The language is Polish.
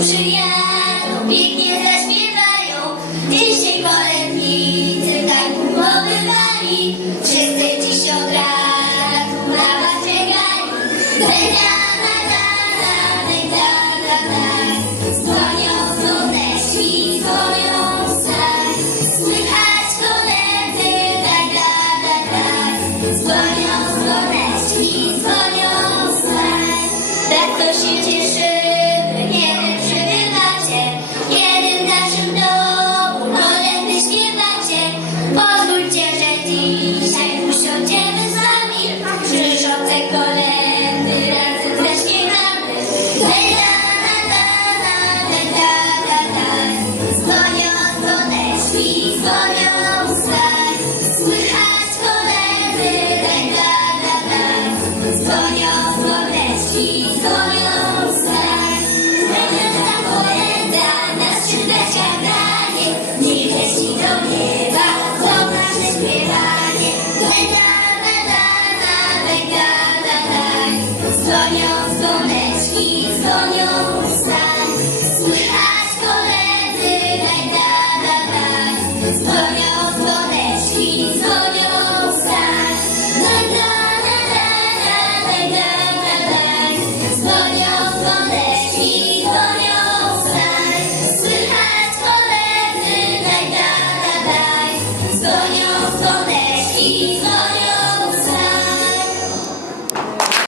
Przyjadą, pięknie zaśpiewają. Dzisiaj kolędnicy tak pochowywali. Wszyscy dziś od razu na was biegali. Dzwonią dzwoneczki, dzwonią wstań. Słychać kolędy, dzwonią dzwoneczki, dzwonią wstań. Tak to się cieszy. Kiedy w naszym domu kolędy śpiewacie, pozwólcie, że dzisiaj usiądziemy z wami, krzyżowce kolędy razem zaśpiewamy. Dzwonią dzwoneczki, dzwonią wstań, słychać kolędy, dzwonią dzwoneczki, dzwonią wstań. Niech leci do nieba, to nasze śpiewanie. Dzwonią dzwoneczki, dzwonią wstań. Słychać kolędy, dzwonią dzwoneczki, dzwonią wstań. Dzwonią dzwoneczki, dzwonią wstań. Słychać kolędy, dzwonią dzwoneczki, dzwonią